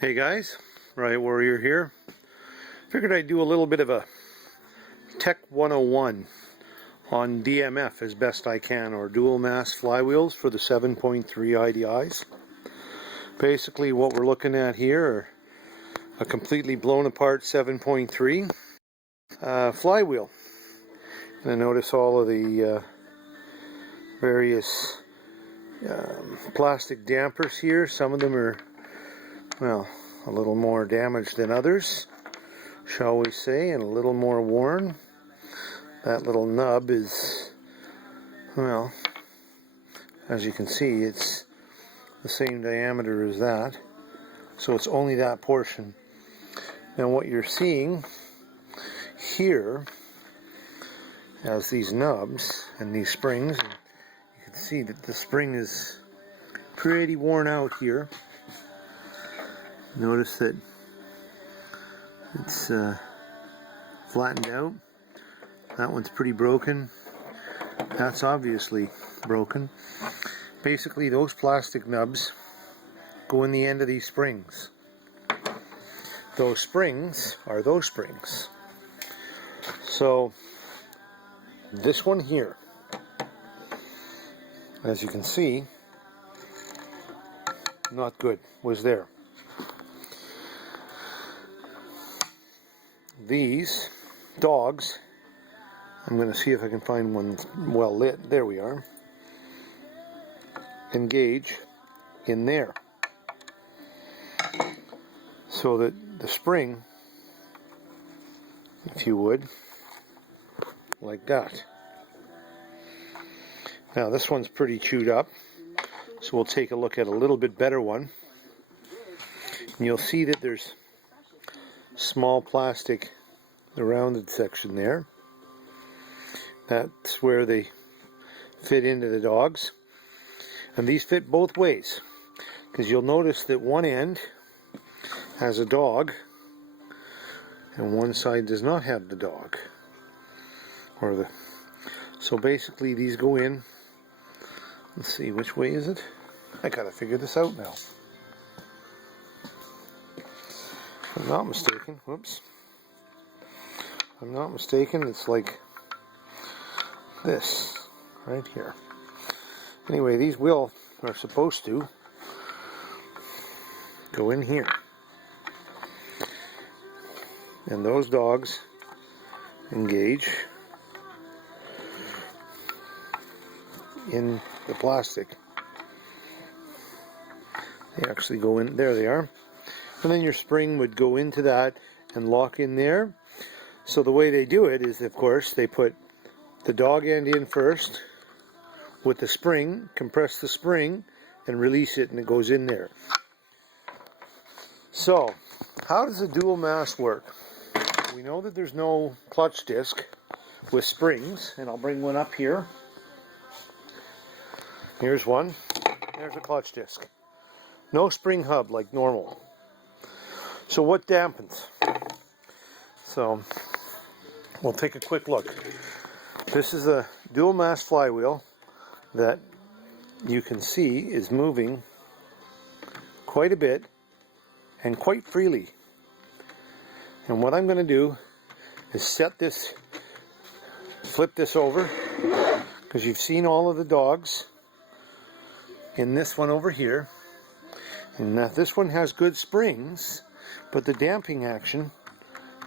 Hey guys, Riot Warrior here. Figured I'd do a little bit of a Tech 101 on DMF as best I can, or dual mass flywheels for the 7.3 IDIs. Basically what we're looking at here are a completely blown apart 7.3 flywheel. And I notice all of the various plastic dampers here. Some of them are, well, a little more damaged than others, shall we say, and a little more worn. That little nub is, well, as you can see, it's the same diameter as that, so it's only that portion. Now what you're seeing here as these nubs and these springs, and you can see that the spring is pretty worn out here. Notice that it's flattened out. That one's pretty broken. That's obviously broken. Basically, those plastic nubs go in the end of these springs. Those springs are those springs. So this one here, as you can see, not good, was there. These dogs, I'm going to see if I can find one well lit, there we are, engage in there, so that the spring, if you would, like that. Now this one's pretty chewed up, so we'll take a look at a little bit better one, and you'll see that there's small plastic, the rounded section there. That's where they fit into the dogs, and these fit both ways, because you'll notice that one end has a dog and one side does not have the dog, or the, so basically these go in. Let's see, which way is it? I gotta figure this out now. If I'm not mistaken, whoops, if I'm not mistaken, it's like this right here. Anyway, these are supposed to go in here, and those dogs engage in the plastic. They actually go in, there they are, and then your spring would go into that and lock in there. So the way they do it is, of course, they put the dog end in first with the spring, compress the spring, and release it, and it goes in there. So, how does a dual mass work? We know that there's no clutch disc with springs, and I'll bring one up here. Here's one. There's a clutch disc. No spring hub like normal. So what dampens? So, we'll take a quick look. This is a dual mass flywheel that you can see is moving quite a bit and quite freely. And what I'm going to do is set this, flip this over, because you've seen all of the dogs in this one over here. And now this one has good springs, but the damping action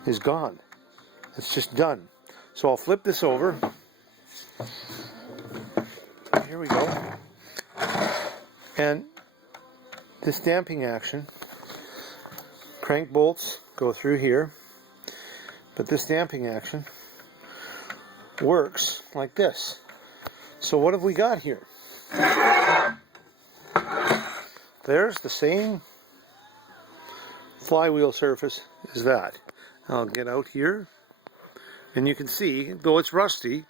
is gone. It's just done. So I'll flip this over. Here we go. And this damping action, crank bolts go through here, but this damping action works like this. So what have we got here? There's the same flywheel surface as that. I'll get out here, and you can see, though it's rusty,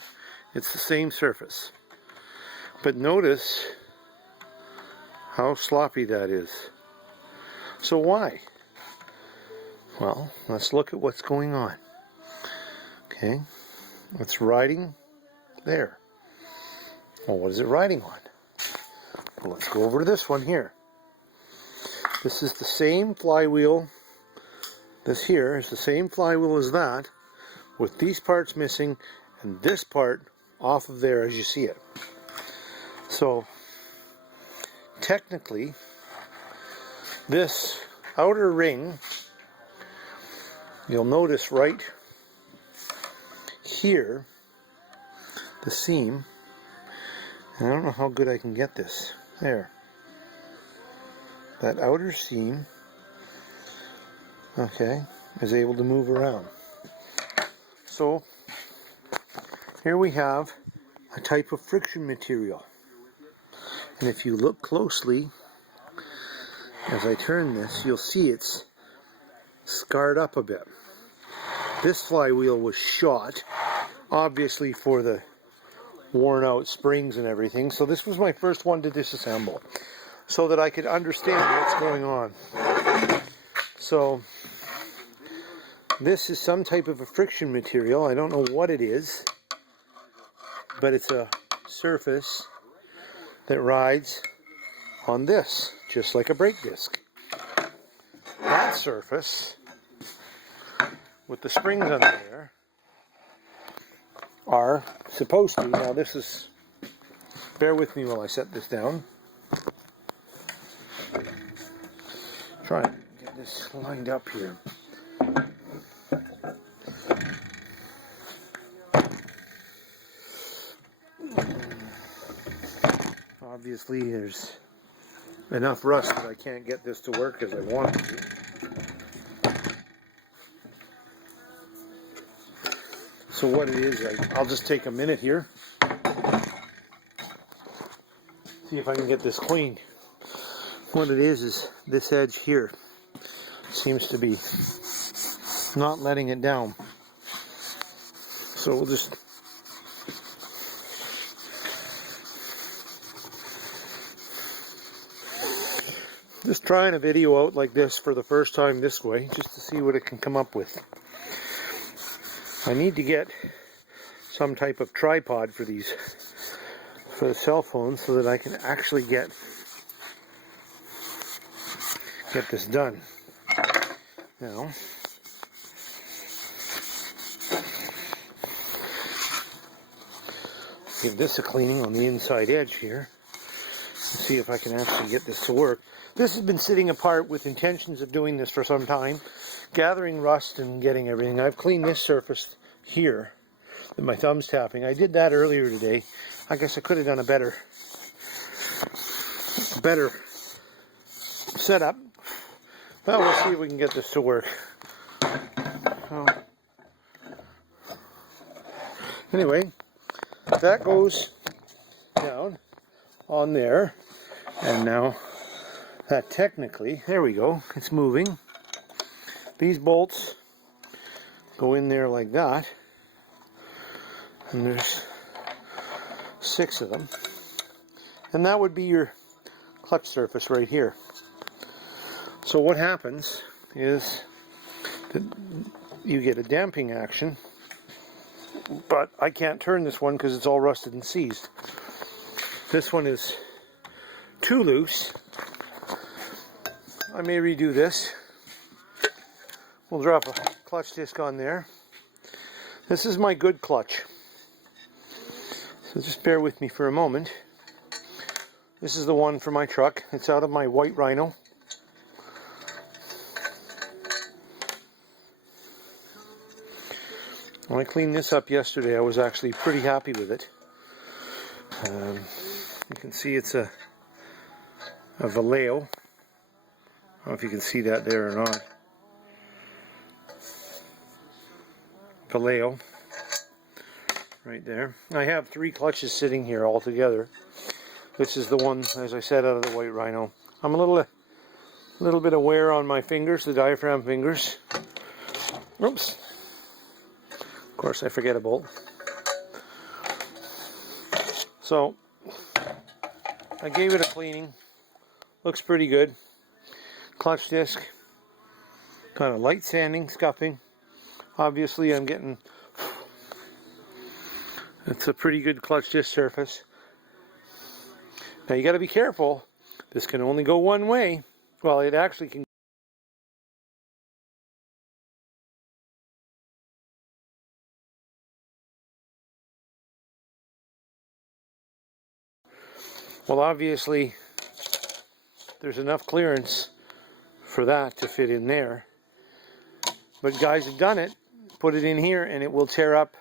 it's the same surface. But notice how sloppy that is. So why? Well, let's look at what's going on. Okay, it's riding there. Well, what is it riding on? Well, let's go over to this one here. This is the same flywheel. This here is the same flywheel as that, with these parts missing and this part off of there as you see it. So technically, this outer ring, you'll notice right here, the seam, and I don't know how good I can get this. There. That outer seam, okay, is able to move around. So here we have a type of friction material. And if you look closely, as I turn this, you'll see it's scarred up a bit. This flywheel was shot, obviously for the worn out springs and everything. So this was my first one to disassemble, so that I could understand what's going on. So this is some type of a friction material. I don't know what it is, but it's a surface that rides on this, just like a brake disc. That surface, with the springs under there, are supposed to, now this is, bear with me while I set this down. Try and get this lined up here. Obviously there's enough rust that I can't get this to work as I want it to. So what it is, I'll just take a minute here, see if I can get this cleaned. What it is this edge here seems to be not letting it down. So we'll just trying a video out like this for the first time this way, just to see what it can come up with. I need to get some type of tripod for the cell phones so that I can actually get this done. Now, give this a cleaning on the inside edge here and see if I can actually get this to work. This has been sitting apart with intentions of doing this for some time, gathering rust and getting everything. I've cleaned this surface here with my thumb's tapping. I did that earlier today. I guess I could have done a better setup. Well, we'll see if we can get this to work. So, anyway, that goes down on there, and now that technically, there we go, it's moving. These bolts go in there like that, and there's 6 of them, and that would be your clutch surface right here. So what happens is that you get a damping action, but I can't turn this one because it's all rusted and seized. This one is too loose. I may redo this. We'll drop a clutch disc on there. This is my good clutch, so just bear with me for a moment. This is the one for my truck. It's out of my white Rhino. When I cleaned this up yesterday, I was actually pretty happy with it. You can see it's a Vallejo. I don't know if you can see that there or not. Vallejo, right there. I have 3 clutches sitting here all together. This is the one, as I said, out of the white Rhino. I'm a little bit of wear on my fingers, the diaphragm fingers. Oops. Of course, I forget a bolt. So I gave it a cleaning. Looks pretty good. Clutch disc, kind of light sanding, scuffing. Obviously I'm getting, it's a pretty good clutch disc surface. Now you got to be careful. This can only go one way. Well, it actually can. Well, obviously, there's enough clearance for that to fit in there. But guys have done it, put it in here, and it will tear up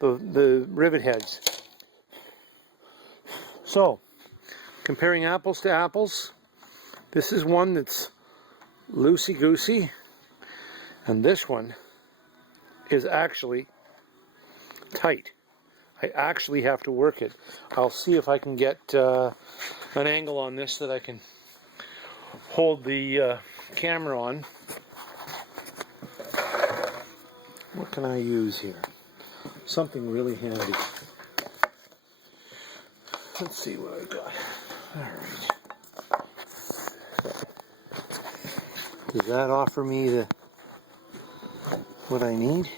the rivet heads. So, comparing apples to apples, this is one that's loosey-goosey, and this one is actually tight. I actually have to work it. I'll see if I can get an angle on this that I can hold the camera on. What can I use here? Something really handy. Let's see what I got. Alright. Does that offer me what I need?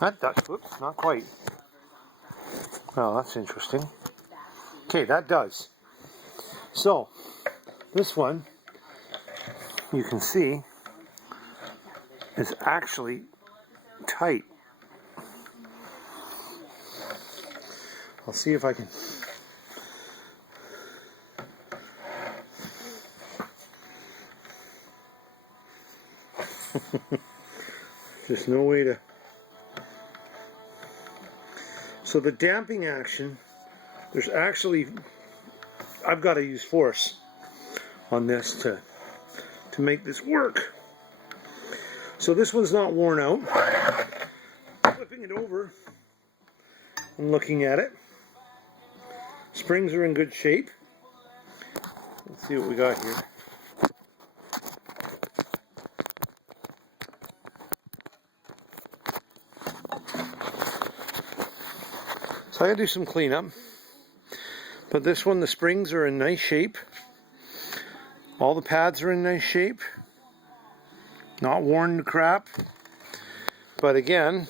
That does. Whoops, not quite. Well, that's interesting. Okay, that does. So, this one, you can see, is actually tight. I'll see if I can. There's no way to. So the damping action, there's actually, I've got to use force on this to make this work. So this one's not worn out. Flipping it over and looking at it. Springs are in good shape. Let's see what we got here. So I gotta do some cleanup, but this one, the springs are in nice shape. All the pads are in nice shape, not worn to crap. But again,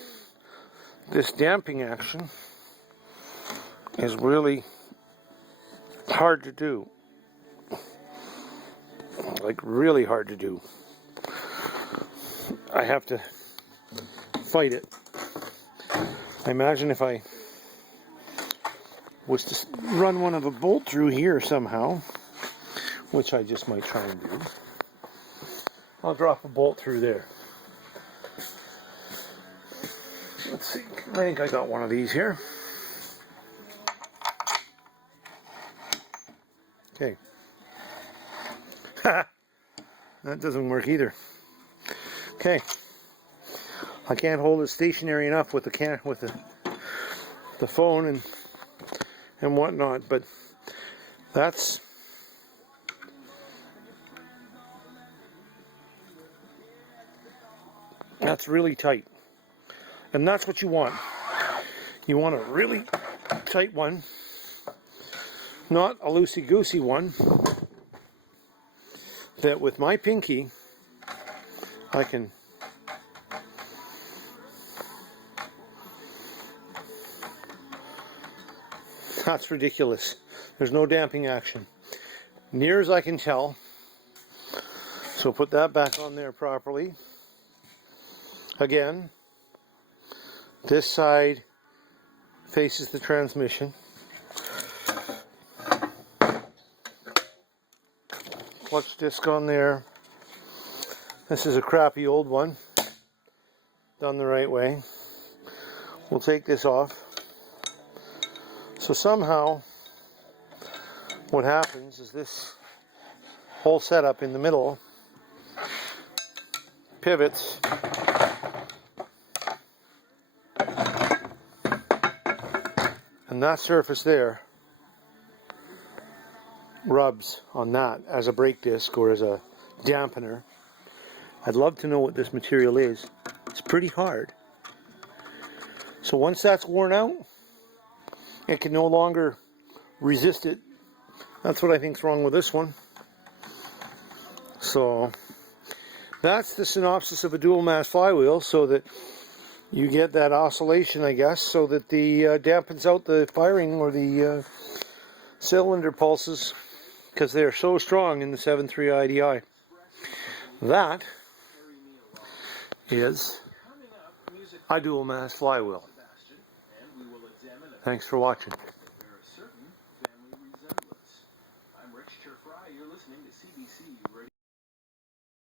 this damping action is really hard to do, like really hard to do. I have to fight it. I imagine if I was to run one of a bolt through here somehow, which I just might try and do. I'll drop a bolt through there. Let's see, I think I got one of these here. Okay. That doesn't work either. Okay. I can't hold it stationary enough with the phone and whatnot, but that's really tight, and that's what you want. You want a really tight one, not a loosey-goosey one that with my pinky I can That's ridiculous. There's no damping action. Near as I can tell. So put that back on there properly. Again, this side faces the transmission. Clutch disc on there. This is a crappy old one. Done the right way. We'll take this off. So somehow, what happens is this whole setup in the middle pivots and that surface there rubs on that as a brake disc or as a dampener. I'd love to know what this material is. It's pretty hard. So once that's worn out, it can no longer resist it. That's what I think's wrong with this one. So that's the synopsis of a dual mass flywheel, so that you get that oscillation, I guess, so that the dampens out the firing or the cylinder pulses, because they are so strong in the 7.3 IDI. That is a dual mass flywheel. Thanks for watching.